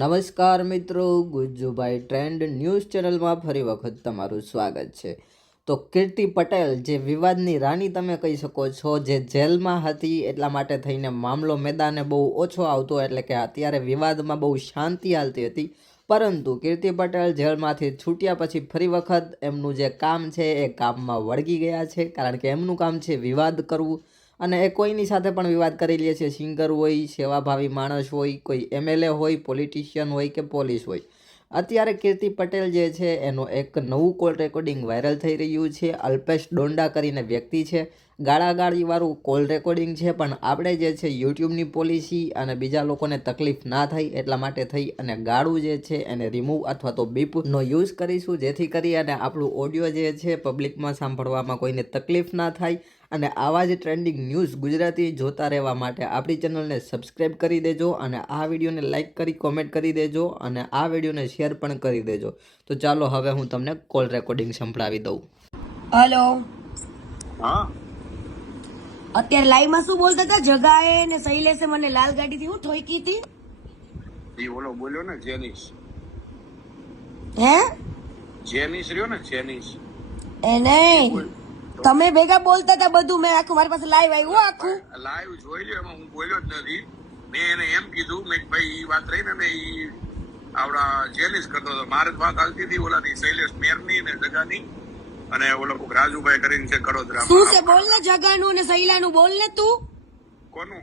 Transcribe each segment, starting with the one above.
નમસ્કાર મિત્રો, Gujjubhai trend news ચેનલમાં ફરી વખત તમારું સ્વાગત છે. તો કીર્તિ પટેલ જે વિવાદની રાણી તમે કહી શકો છો, જે જેલમાં હતી એટલા માટે થઈને મામલો મેદાને બહુ ઓછો આવતો, એટલે કે અત્યારે વિવાદમાં બહુ શાંતિ હાલતી હતી. પરંતુ કીર્તિ પટેલ જેલમાંથી છૂટ્યા પછી ફરી વખત એમનું જે કામ છે એ કામમાં વળગી ગયા છે. કારણ કે એમનું કામ છે વિવાદ કરવું, અને એ કોઈની સાથે પણ વિવાદ કરી લે છે. સિંગર હોય, સેવાભાવી માણસ હોય, કોઈ MLA હોય, પોલિટિશિયન હોય કે પોલીસ હોય. અત્યારે કીર્તિ પટેલ જે છે એનું એક નવું કોલ રેકોર્ડિંગ વાયરલ થઈ રહ્યું છે. અલ્પેશ ડોંડા કરીને વ્યક્તિ છે, ગાળાગાળીવાળું કોલ રેકોર્ડિંગ છે. પણ આપણે જે છે યુટ્યુબની પોલિસી અને બીજા લોકોને તકલીફ ના થાય એટલા માટે થઈ અને ગાળું જે છે એને રિમૂવ અથવા તો બીપનો યુઝ કરીશું, જેથી કરી અને આપણું ઓડિયો જે છે પબ્લિકમાં સાંભળવામાં કોઈને તકલીફ ના થાય. અને આવા જ ટ્રેન્ડિંગ ન્યૂઝ ગુજરાતી જોતા રહેવા માટે આપણી ચેનલને સબસ્ક્રાઈબ કરી દેજો, અને આ વિડીયોને લાઇક કરી કોમેન્ટ કરી દેજો, અને આ વિડીયોને શેર પણ કરી દેજો. તો ચાલો હવે હું તમને કોલ રેકોર્ડિંગ સંભળાવી દઉં. હેલો, હા, અત્યારે લાઈવ માં શું બોલતા હતા? જગાએ ને શૈલેષે મને લાલ ગાડી થી હું ઠોકી હતી. ઈ ઓલો બોલ્યો ને જેનિસ. હે? જેનિસ રહ્યો ને જેનિસ. એ નહીં, તમે ભેગા બોલતા હતા બધું. મેં આખું મારી પાસે લાઈવ આવ્યું આખું. લાઈવ જોઈ લ્યો, એમાં હું બોલ્યો જ નથી. મેં એને એમ કીધું મેં કે ભાઈ ઈ વાત રહી ને ઈ આવડા જેનિસ કરતો હતો. મારે જ વાત હાલતી હતી ઓલાની શૈલેષ મેરની ને જગાની, અને ઓલો કોક રાજુભાઈ કરીને છે કડોદરા. શું છે? બોલ ને જગાનું ને શૈલાનું બોલ ને તું. કોનું?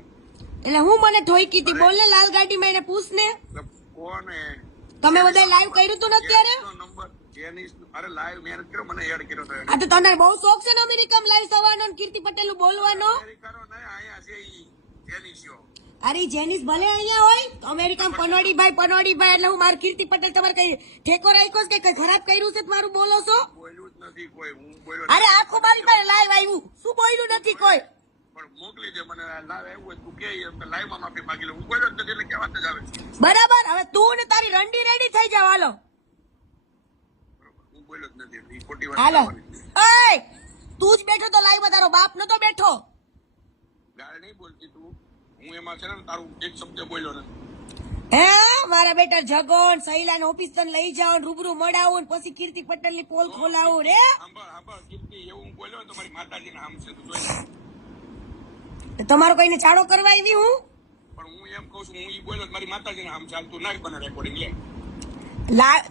એટલે હું મને ઠોકી હતી, બોલ ને લાલ ગાડી માં. એને પૂછ ને. કોને? તમે બધા લાઈવ કર્યું તું ને અત્યારે? નંબર જેનિસ. અરે લાઈવ મેં કર્યો, મને એડ કર્યો તો. આ તો તને બહુ શોખ છે ને અમેરિકામાં લાઈવ થવાનો ને કીર્તિ પટેલ નું બોલવાનો. અમેરિકાનો નહીં, અહીંયા છે ઈ જેનિસયો. અરે જેનિસ ભલે અહીંયા હોય તો અમેરિકામાં પનોડીભાઈ એટલે હું મારી કીર્તિ પટેલ તમારે કઈ ઠેકો રાખ્યો છે કે કઈ ખરાબ કર્યું છે તમારું બોલો છો? બોલ્યું જ નથી કોઈ. હું બોલ્યો અરે આખું મારી પાસે લાઈવ આવ્યું, શું બોલ્યું નથી કોઈ? પણ મોકલી દે મને. લાઈવ આવ્યું હોય તું કે લાઈવ માં માફી માંગી લે. હું બોલ્યો જ નથી એટલે કેવા જ આવે છે. બરાબર, હવે તું ને તારી રંડી રેડી થઈ જાવ. હાલો હું બોલ્યો જ નથી, ઈ ખોટી વાત હાલો. કરવાની. એય, તું જ બેઠો તો લાઈવ માં, તારો બાપ નતો બેઠો. ગાળ નહીં બોલતી તું. હું એમાં છે ને તારું એક શબ્દ બોલ્યો નથી. હે મારા બેટા જગન શૈલા ને ઓફિસ તને લઈ જાવ, રૂબરૂ મળાવું ને પછી કીર્તિ પટેલ ની પોલ ખોલાવું રે. સાંભળ કીર્તિ, એવું હું બોલ્યો ને તો મારી માતાજીને આમ છે તું જોઈ લે. તમારો કોઈને ચાળો કરવા આવી હું? પણ હું એમ કઉ છું, હું ઈ બોલ્યો મારી માતાજીને આમ ચાલતું નાખ બને રેકોર્ડિંગ લે.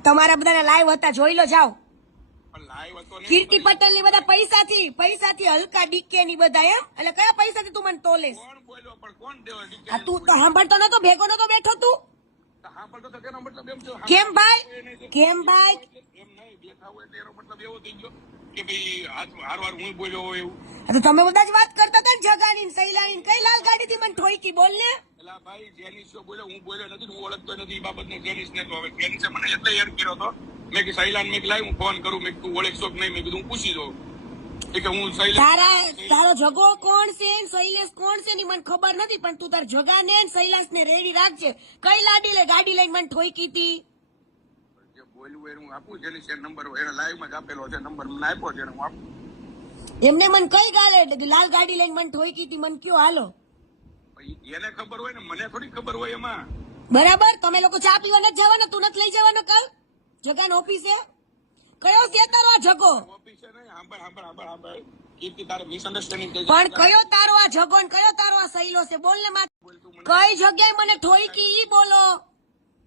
તમારા બધાના લાઈવ હતા, જોઈ લો જાઓ. પણ લાઈવ હતો ને કીર્તિ પટેલ ની બધા પૈસાથી હલકા ડીકે ની બધા એમ. એટલે કયા પૈસાથી તું મને તોલેસ? કોણ બોલ્યો? પણ કોણ દેવા દીધું? આ તું તો સાંભળતો નતો, ભેગો નતો બેઠો તું? સાંભળતો તો તેનો મતલબ એમ થયો. કેમ ભાઈ? કેમ ભાઈ? એમ નહીં, બેઠા હોય એટલે એનો મતલબ એવો થઈ ગયો કે ભાઈ હારવાર હું બોલ્યો હોય એવું. તો તમે બધા જ વાત કરતા હતા ને જગાની ને શૈલાની ને. કઈ લાલ ગાડી થી મને ઠોકી? બોલ ને. એલા ભાઈ જેનિસ બોલ્યો, હું બોલ્યો નથી, હું ઓળખતો નથી એ બાબતને જેનિસ ને. તો હવે જેનિસે મને એટલે એડ કર્યો હતો. મેં કે શૈલાને મેં લાવી હું ફોન કરું, મેં તું ઓળખશો કે નહીં, મેં કીધું હું પૂછી દઉં કે હું તારો જગો કોણ છે, શૈલેષ કોણ છે ની મને ખબર નથી, પણ તું તાર જગાને ને શૈલાષ ને રેડી રાખજે. કઈ ગાડી લઈને મને ઠોકી હતી? જે બોલ્યું એનું આપું. જેનિસ નંબર એને લાઈવ માં જ આપેલો છે, નંબર મને આપ્યો છે, હું આપું. એમને મને કઈ ગાલે લાલ ગાડી લઈને મને ઠોકી હતી? મને કયો હાલો. એને ખબર હોય ને, મને થોડી ખબર હોય એમાં. બરાબર, તમે લોકો ચા પીવા નથી જવાના? તું નથી લઈ જવાનો કાલ જગાન ઓફિસે? કયો છે તારો આ જગો? ઓફિસે નહીં, સાંભળ કીર્તિ, તારે મિસઅન્ડરસ્ટેન્ડિંગ થઈ પણ કયો તારો આ જગો ને કયો તારો આ સૈલો છે? બોલ ને માત. કઈ જગ્યાએ મને ઠોકી ઈ બોલો.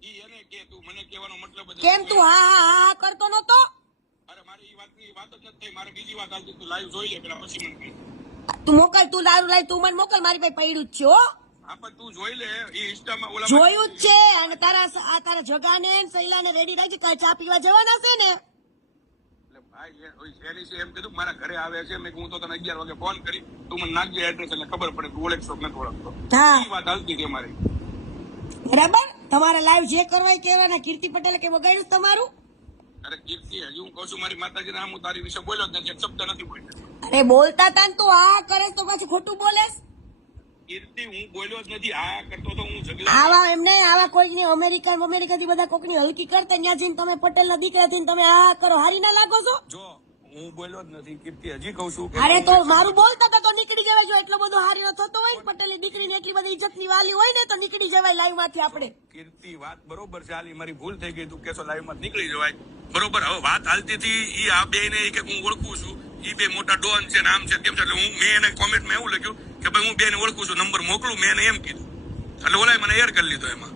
ઈ એને કે તું મને કહેવાનો મતલબ જ કેમ તું હા કરતો નતો? અરે મારી ઈ વાતની વાત જ નથી થઈ. મારે બીજી વાત હાલતી, તું લાઈવ જોઈ લે પેલા પછી મને કહે. તું મોકલ, તું દારૂ લાવી તું મને મોકલ, મારી પાસે પડ્યું જ છે હો. હા પણ તું જોઈ લે, ઈ ઇન્સ્ટામાં ઓલા જોયું જ છે. અને તારા જગાને શૈલાને રેડી રાખજે, કઈ ચા પીવા જવાના છે ને? એટલે ભાઈ જેનિસે એમ કીધું મારા ઘરે આવે છે. મેં હું તો તને 11 વાગે ફોન કરી, તું મને નાખજે એડ્રેસ એટલે ખબર પડે તું ઓળખશો કે નથી ઓળખતો. હા ઈ વાત હાલતી હતી અમારી. બરાબર, તમારે લાઈવ જે કરવા એ કહેવાના. કીર્તિ પટેલે કે બગાડ્યું તમારું? અરે કીર્તિ, હજી હું કહું છું મારી માતાજીને હું તારી વિશે બોલ્યો જ નથી, એક શબ્દ નથી બોલ્યો. અરે બોલતા તા ને તું આ કરે તો પાછું ખોટું બોલેસ. કીર્તિ, હું બોલ્યો જ નથી. આ કરતો તો હું ઝઘડા. આવા એમને આવા કોઈ અમેરિકાથી બધા કોકની હલકી કરતા ત્યાં જઈને તમે પટેલ ના દીકરા થઈને તમે આ કરો, હારી ના લાગો છો? જો હું બોલ્યો જ નથી કીર્તિ, હજી કહું છું કે અરે તો મારું બોલતા હતા તો નીકળી જવાય. જો એટલો બધો હારી થતો હોય ને પટેલની દીકરીને એટલી બધી ઇજ્જતની વાલી હોય ને તો નીકળી જવાય લાઈવ માંથી આપણે. કીર્તિ વાત બરોબર છે, હાલી મારી ભૂલ થઈ ગઈ, તું કેશો લાઈવ માં નીકળી જવાય બરોબર. હવે વાત હાલતી હતી ઈ આ બે ને કે હું ઓળખું છું, ઈ બે મોટા ડોન છે, નામ છે તેમ છે, એટલે હું મેં એને કોમેન્ટમાં એવું લખ્યું કે ભાઈ હું બે ને ઓળખું છું, નંબર મોકલું, મેં એને એમ કીધું, એટલે ઓલાએ મને એડ કરી લીધો એમાં.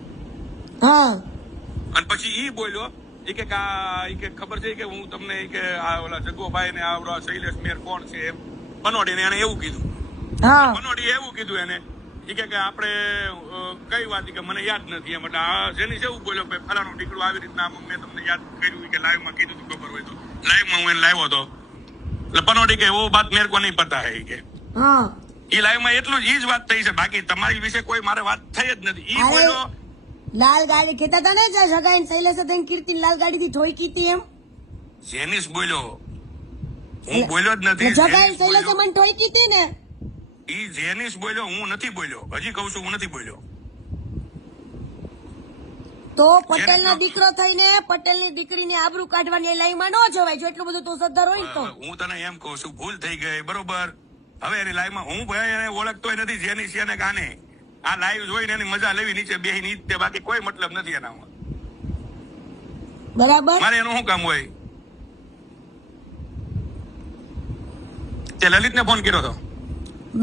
હા અને પછી ઈ બોલ્યો ઈ કે ખબર છે કે હું તમને ઈ કે આ ઓલા જગોભાઈ ને આવડો શૈલેષ મેર કોણ છે એમ પનોડી ને એને એવું કીધું. હા પનોડી એવું કીધું એને ઈ કે આપણે કઈ વાત કે મને યાદ નથી એમ. એટલે આ જેની છે એવું બોલ્યો કે ફલાણું દીકરું આવી રીતના મેં તમને યાદ કર્યું કે લાઈવ માં કીધું ખબર હોય તો લાઈવ માં હું એને લાવ્યો હતો. એટલે પનોડી કે વો બાત મેરે કો નહીં પતા હે કે હા ઈ લાઈવ માં એટલું જ ઈ જ વાત થઈ છે, બાકી તમારી વિશે કોઈ મારે વાત થઈ જ નથી. ઈ બોલ્યો લાલ ગાડી કહેતા હતા ને જ્યાં જગાઈને શૈલેષે થઈને કીર્તિ લાલ ગાડી થી ઠોકી હતી એમ. જેનિસ બોલ્યો, હું બોલ્યો જ નથી. જગાઈને શૈલેષે મને ઠોકી હતી ને. ઈ જેનિસ બોલ્યો, હું નથી બોલ્યો, હજી કહું છું હું નથી બોલ્યો. તો પટેલનો દીકરો થઈને પટેલની દીકરીની આબરૂ કાઢવાની લાઈન માં ન જવાય. જો એટલું બધું તું સદ્ધર હોય ને તો હું તને એમ કહું છું ભૂલ થઈ ગઈ બરોબર. હવે એની લાઈવ માં હું ભાઈ એને ઓળખતોય નથી જેનિસ એને ગાને. આ લાઈવ જોઈને એની મજા લેવી નીચે બેહીને ઈ જ તે, બાકી કોઈ મતલબ નથી એનામાં. બરાબર. મારે એનું શું કામ હોય? તે લલિત ને ફોન કર્યો હતો.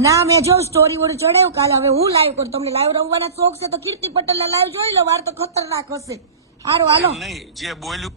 ના મેં જો સ્ટોરી બોર્ડ ચડાવ્યું કાલે. હવે હું લાઈવ કરું. તમને લાઈવ રમવાના શોખ છે તો કીર્તિ પટેલ લાઈવ જોઈ લો. વાર તો ખતરનાક હશે. સારું હાલો. એમ નહીં, જે બોલ્યું